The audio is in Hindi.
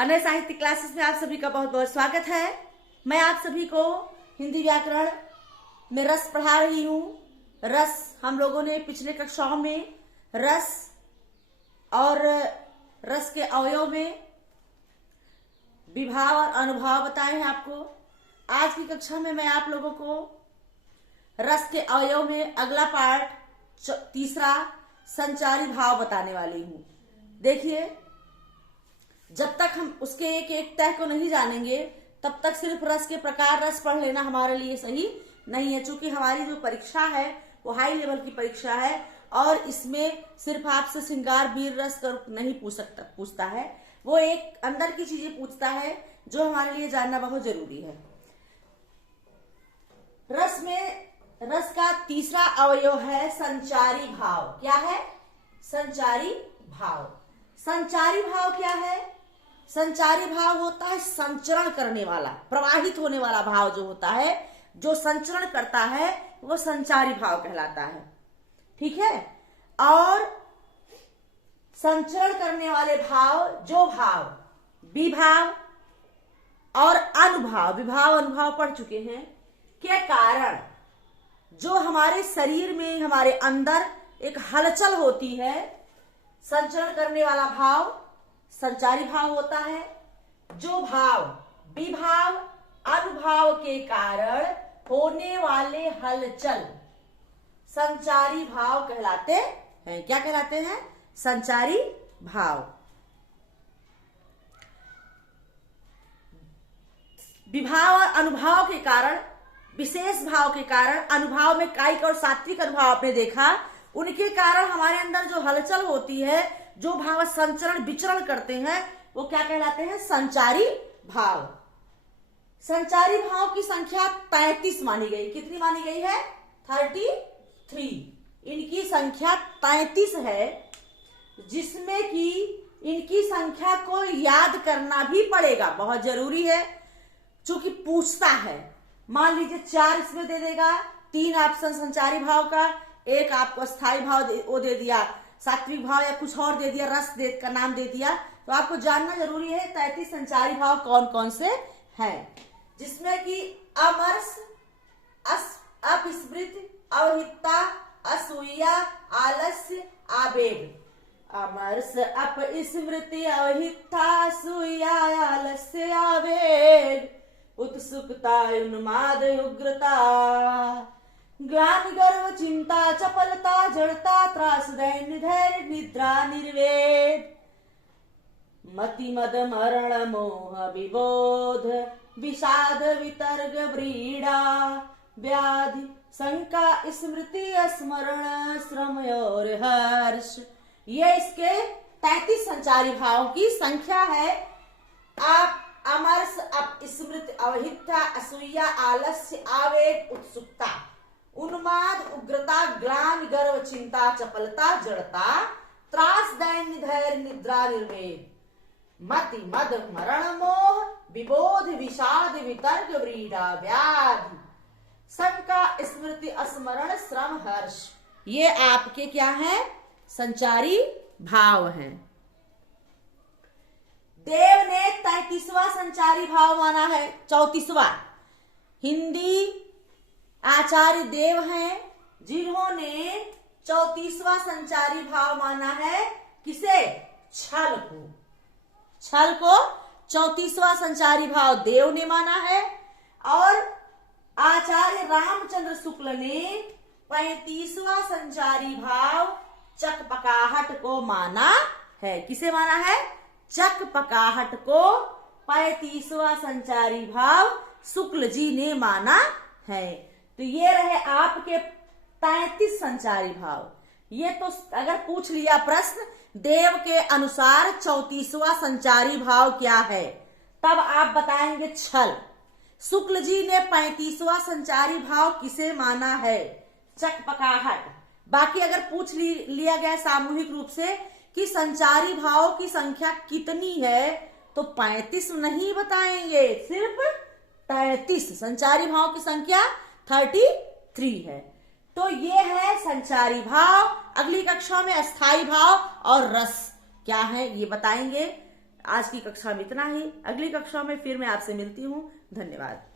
अनय साहित्य क्लासेस में आप सभी का बहुत बहुत स्वागत है। मैं आप सभी को हिंदी व्याकरण में रस पढ़ा रही हूँ। रस हम लोगों ने पिछले कक्षाओं में रस और रस के अवयव में विभाव और अनुभाव बताए हैं आपको। आज की कक्षा में मैं आप लोगों को रस के अवयव में अगला पार्ट तीसरा संचारी भाव बताने वाली हूँ। देखिए, जब तक हम उसके एक एक तह को नहीं जानेंगे तब तक सिर्फ रस के प्रकार रस पढ़ लेना हमारे लिए सही नहीं है, क्योंकि हमारी जो परीक्षा है वो हाई लेवल की परीक्षा है और इसमें सिर्फ आपसे श्रृंगार वीर रस कर नहीं पूछता है, वो एक अंदर की चीजें पूछता है जो हमारे लिए जानना बहुत जरूरी है। रस का तीसरा अवयव है संचारी भाव। क्या है? संचारी भाव। संचारी भाव क्या है? संचारी भाव होता है संचरण करने वाला, प्रवाहित होने वाला भाव जो होता है, जो संचरण करता है वो संचारी भाव कहलाता है। ठीक है। और संचरण करने वाले भाव, जो भाव विभाव और अनुभाव, विभाव अनुभाव पढ़ चुके हैं, के कारण जो हमारे शरीर में, हमारे अंदर एक हलचल होती है, संचरण करने वाला भाव संचारी भाव होता है। जो भाव विभाव अनुभाव के कारण होने वाले हलचल संचारी भाव कहलाते हैं। क्या कहलाते हैं? संचारी भाव। विभाव और अनुभाव के कारण, विशेष भाव के कारण, अनुभाव में कायिक और सात्विक अनुभाव आपने देखा, उनके कारण हमारे अंदर जो हलचल होती है, जो भाव संचरण विचरण करते हैं, वो क्या कहलाते हैं? संचारी भाव। संचारी भाव की संख्या 33 मानी गई। कितनी मानी गई है? 33। इनकी संख्या 33 है, जिसमें कि इनकी संख्या को याद करना भी पड़ेगा, बहुत जरूरी है, क्योंकि पूछता है। मान लीजिए 4 इसमें दे देगा, 3 ऑप्शन संचारी भाव का, एक आपको स्थायी भाव वो दे दिया, सात्विक भाव या कुछ और दे दिया, रस का नाम दे दिया, तो आपको जानना जरूरी है 33 संचारी भाव कौन कौन से हैं, जिसमें कि अमर्ष, अपस्मृति, अवहिता, असूया, आलस्य, आवेग। अमर्ष, अपस्मृति, अवहिता, असूया, आलस्य, आवेग, उत्सुकता, उन्माद, उग्रता, ग्लानि, गर्व, चिंता, चपलता, जड़ता, त्रास, दैन्य, धैर्य, निद्रा, निर्वेद, मति, मद, मरण, मोह, विबोध, विषाद, वितर्क, व्रीड़ा, व्याधि, शंका, स्मृति, स्मरण, श्रम और हर्ष। ये इसके 33 संचारी भावों की संख्या है। आप अमर्ष, अपस्मृति, अवहिता, असूया, आलस्य, आवेग, उत्सुकता, उन्माद, उग्रता, ग्लानि, गर्व, चिंता, चपलता, जड़ता, त्रास, दैन्य, धैर्य, निद्रा, निर्वेद, मति, मद, मरण, मोह, विबोध, विषाद, वितर्क, व्रीड़ा, व्याधि, शंका, स्मृति, स्मरण, श्रम, हर्ष। ये आपके क्या हैं? संचारी भाव हैं। देव ने 33वां संचारी भाव माना है, 34वां। हिंदी आचार्य देव हैं जिन्होंने 34वां संचारी भाव माना है। किसे? छल को। छल को 34वां संचारी भाव देव ने माना है। और आचार्य रामचंद्र शुक्ल ने 35वां संचारी भाव चकपकाहट को माना है। किसे माना है? चकपकाहट को 35वां संचारी भाव शुक्ल जी ने माना है। तो ये रहे आपके 33 संचारी भाव। ये तो अगर पूछ लिया प्रश्न देव के अनुसार 34वां संचारी भाव क्या है, तब आप बताएंगे छल। शुक्ल जी ने 35वां संचारी भाव किसे माना है? चकपकाहट। बाकी अगर पूछ लिया गया सामूहिक रूप से कि संचारी भाव की संख्या कितनी है, तो 35 नहीं बताएंगे, सिर्फ 33। संचारी भाव की संख्या 33 है। तो ये है संचारी भाव। अगली कक्षा में अस्थाई भाव और रस क्या है ये बताएंगे। आज की कक्षा में इतना ही। अगली कक्षा में फिर मैं आपसे मिलती हूँ। धन्यवाद।